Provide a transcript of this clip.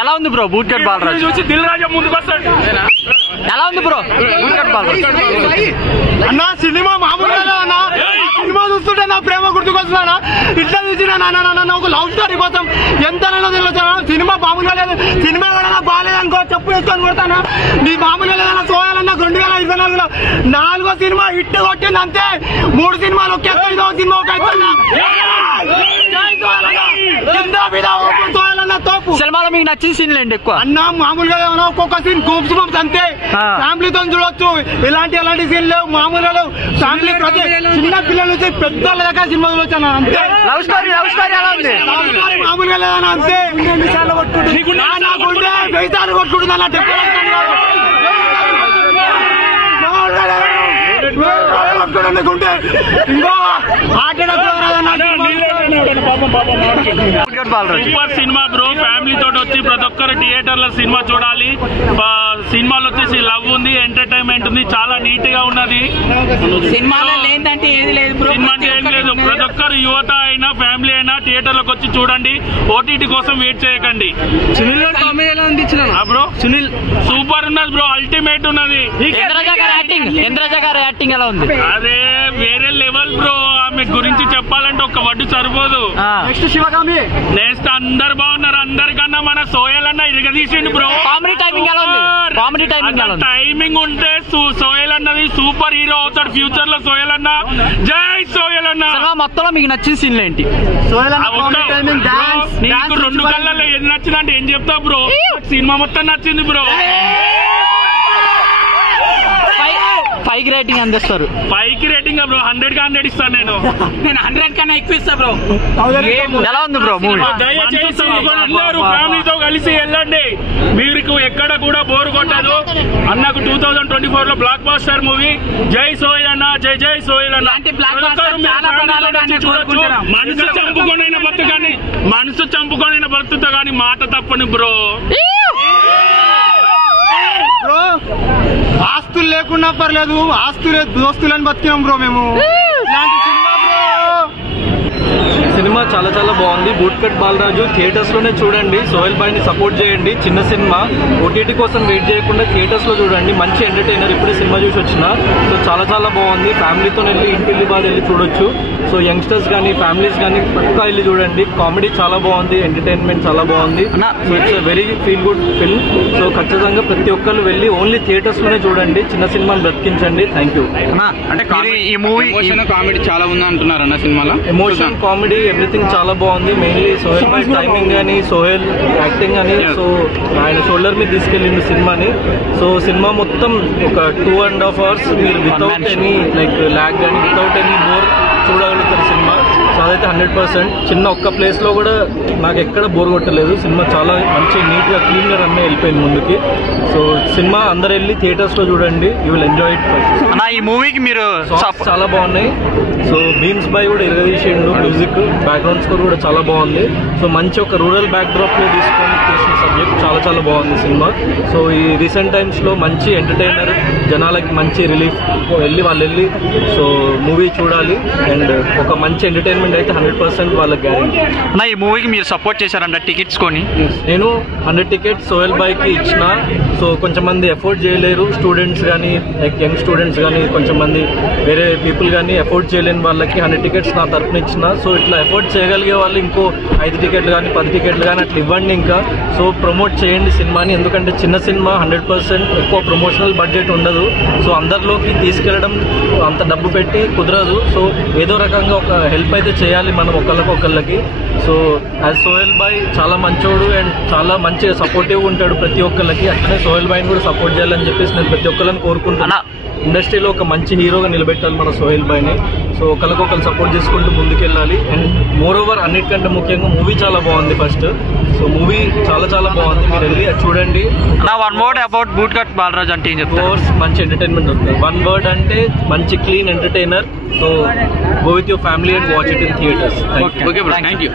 ఎలా ఉంది bro boot cut Balaraju చూసి దిల్ రాజా ముందుకు వస్తాడు. ఎలా ఉంది బ్రో బూట్ కట్ బాలరాజు అన్న సినిమా మామూలుగా అన్న సినిమా చూస్తుంటే నా ప్రేమ గుర్తుకొస్తున్నా ఇట్లా చూసిన నాన్న ఒక లవ్ స్టోరీ కోసం ఎంతనైనా తెలియదు. సినిమా మామూలుగా లేదు. సినిమా కూడా బాగాలేదనుకో చెప్పు వేసుకొని కొడతాను. నీ మామూలుగా లేదన్నా సోయాలన్నా 2024లో 4వ సినిమా హిట్ కొట్టింది అంతే. 3 సినిమాలు ఒకే 5వ సినిమా ఒక సినిమాలో మీకు నచ్చిన సీన్లు ఏంటి ఎక్కువ అన్న? మామూలుగా ఒక్కొక్క సీన్ గూప్స్ బంప్స్ అంతే. ఫ్యామిలీతో చూడొచ్చు. ఎలాంటి సీన్ లేవు. మామూలుగా లేవు. ఫ్యామిలీ ప్రతి చిన్న పిల్లల నుంచి పెద్దల దాకా సినిమా చూడొచ్చు అంతే. లవ్ స్టోరీ ఎలా ఉంది? మామూలుగా లేదన్నా అంతే. కొట్టుకుంటుంది అన్నట్టు ఇంకో సూపర్ సినిమా బ్రో. ఫ్యామిలీ తోటి వచ్చి ప్రతి ఒక్కరు థియేటర్ లో సినిమా చూడాలి. సినిమాలో వచ్చేసి లవ్ ఉంది, ఎంటర్టైన్మెంట్ ఉంది, చాలా నీట్ గా ఉన్నది. సినిమాలో లేదంటే ఏది లేదు బ్రో. సినిమా అంటే ఏం లేదు. ప్రతి ఒక్కరు యువత అయినా ఫ్యామిలీ అయినా థియేటర్ లోకి వచ్చి చూడండి. ఓటీటీ కోసం వెయిట్ చేయకండి. సునీల్ కామెడీ ఎలా ఉంది బ్రో? సునీల్ సూపర్ ఉన్నది బ్రో. అల్టిమేట్ ఉన్నది. ఇంద్రజ గారి యాక్టింగ్ ఎలా ఉంది? అదే వేరే లెవెల్ బ్రో. ఆమె గురించి చెప్పాలంటే ఒక వడ్డు సరిపోదు. నెక్స్ట్ శివగామి. నెక్స్ట్ అందరు బాగున్నారు. అందరికన్నా మన సోయల్ అన్న ఇరగదీసిండు బ్రో. కామెడీ టైమింగ్ ఎలా ఉంది? కామెడీ టైమింగ్ ఉంటే సోయల్ అన్నది సూపర్ హీరో అవుతాడు ఫ్యూచర్ లో. సోయల్ అన్న జై సోయల్ అన్న. సినిమా మొత్తంలో మీకు నచ్చిన సీన్లు ఏంటి? నీకు 2 కళ్ళల్లో ఏది నచ్చిందంటే ఏం చెప్తావు బ్రో? సినిమా మొత్తం నచ్చింది బ్రో. 5 రేటింగ్ అందిస్తారు. 5కి రేటింగ్ బ్రో. 100కి 100 ఇస్తాను నేను. 100 కన్నా ఎక్కువ ఇస్తా బ్రో. ఎలా ఉంది బ్రో మూవీ? దయచేసి అందరూ ఫ్యామిలీతో కలిసి వెళ్ళండి. మీకు ఎక్కడ కూడా బోర్ కొట్టదు. అన్నకు 2024లో బ్లాక్ బాస్టర్ మూవీ. జై సోయల్ అన్న, జై జై సోయల్ అన్న. మనసు చంపుకొనైనా బతుకుతా కానీ మాట తప్పని బ్రో. బ్రో ఆస్తులు లేకున్నా పర్లేదు. ఆస్తులే దోస్తులని బతికినాం బ్రో మేము. ఇలాంటి సినిమా బ్రో. సినిమా చాలా చాలా బాగుంది. బూట్ కట్ బాలరాజు థియేటర్స్ లోనే చూడండి. సోహెల్ భాయ్ ని సపోర్ట్ చేయండి. చిన్న సినిమా ఓటీటీ కోసం వెయిట్ చేయకుండా థియేటర్స్ లో చూడండి. మంచి ఎంటర్టైనర్. ఇప్పుడే సినిమా చూసి వచ్చిన. సో చాలా చాలా బాగుంది. ఫ్యామిలీతో వెళ్ళి ఇంటిల్లి బాగా వెళ్ళి చూడొచ్చు. సో యంగ్స్టర్స్ కానీ ఫ్యామిలీస్ కానీ పక్కా వెళ్ళి చూడండి. కామెడీ చాలా బాగుంది. ఎంటర్టైన్మెంట్ చాలా బాగుంది. So it's very feel good film. So ఖచ్చితంగా ప్రతి ఒక్కరు వెళ్ళి ఓన్లీ థియేటర్స్ లోనే చూడండి. చిన్న సినిమాని బ్రతికించండి. Thank you. అంటే ఈ మూవీ కామెడీ చాలా ఉంది అంటున్నారు అన్న సినిమాలో. ఎమోషన్ కామెడీ ఎవ్రీథింగ్ చాలా బాగుంది. మెయిన్లీ సోహెల్ భాయ్ టైమింగ్ కానీ సోహెల్ యాక్టింగ్ కానీ సో ఆయన షోల్డర్ మీద తీసుకెళ్ళింది సినిమాని. సో సినిమా మొత్తం ఒక 2.5 hours మీరు వితౌట్ ఎనీ లైక్ ల్యాగ్ కానీ వితౌట్ ఎనీ బోర్ చూడగలుగుతారు సినిమా. సో అదైతే 100%. చిన్న ఒక్క ప్లేస్ లో కూడా నాకు ఎక్కడ బోర్ కొట్టలేదు. సినిమా చాలా మంచి నీట్ గా క్లీన్ గా రన్ వెళ్ళిపోయింది ముందుకి. సో సినిమా అందరు వెళ్ళి థియేటర్స్ లో చూడండి. You will enjoy it. ఈ మూవీకి మీరు చాలా బాగున్నాయి. సో బీమ్స్ బాయ్ కూడా ఇరగదీసిండు. మ్యూజిక్ బ్యాక్గ్రౌండ్ స్కోర్ కూడా చాలా బాగుంది. సో మంచి ఒక రూరల్ బ్యాక్ డ్రాప్ లో తీసుకొని చేసిన సబ్జెక్ట్ చాలా చాలా బాగుంది సినిమా. సో ఈ రీసెంట్ టైమ్స్ లో మంచి ఎంటర్టైనర్. జనాలకి మంచి రిలీఫ్. వాళ్ళు వెళ్ళి సో మూవీ చూడాలి. అండ్ ఒక మంచి ఎంటర్టైన్మెంట్ అయితే 100% వాళ్ళకి గ్యారెంటీ. ఈ మూవీకి మీరు సపోర్ట్ చేశారంట టికెట్స్ కొని? నేను 100 tickets సోహెల్ భాయ్ కి ఇచ్చిన. సో కొంచెం మంది ఎఫోర్డ్ చేయలేరు. స్టూడెంట్స్ కానీ లైక్ యంగ్ స్టూడెంట్స్ కానీ కొంచెం మంది వేరే పీపుల్ కానీ ఎఫోర్డ్ చేయలేని వాళ్ళకి 100 tickets నా తరఫున ఇచ్చిన. సో ఇట్లా ఎఫోర్డ్ చేయగలిగే వాళ్ళు ఇంకో 5 tickets కానీ 10 tickets కానీ అట్లా ఇవ్వండి. ఇంకా సో ప్రమోట్ చేయండి సినిమాని. ఎందుకంటే చిన్న సినిమా 100% ఎక్కువ ప్రమోషనల్ బడ్జెట్ ఉండదు. సో అందరిలోకి తీసుకెళ్ళడం అంత డబ్బు పెట్టి కుదరదు. సో ఏదో రకంగా ఒక హెల్ప్ అయితే చేయాలి మనం ఒకళ్ళకి. సో యాజ్ సోహెల్ భాయ్ చాలా మంచోడు అండ్ చాలా మంచిగా సపోర్టివ్ ఉంటాడు ప్రతి ఒక్కళ్ళకి. అట్లనే సోహెల్ భాయ్ని కూడా సపోర్ట్ చేయాలని చెప్పేసి నేను ప్రతి ఒక్కళ్ళని కోరుకుంటున్నా. ఇండస్ట్రీలో ఒక మంచి హీరోగా నిలబెట్టాలి మన సోహెల్ భాయ్ని. సో ఒకరికొకరు సపోర్ట్ చేసుకుంటూ ముందుకెళ్ళాలి. అండ్ మోర్ ఓవర్ అన్నిటికంటే ముఖ్యంగా మూవీ చాలా బాగుంది ఫస్ట్. సో మూవీ చాలా చాలా బాగుంది. మీరు వెళ్ళి చూడండి. 1 word about boot cut Balaraju అంటే ఏం చెప్తారు? మంచి ఎంటర్టైన్మెంట్ ఉంటుంది. 1 word అంటే మంచి clean entertainer. So go with your family and watch it in theatres. Okay bro, thank you.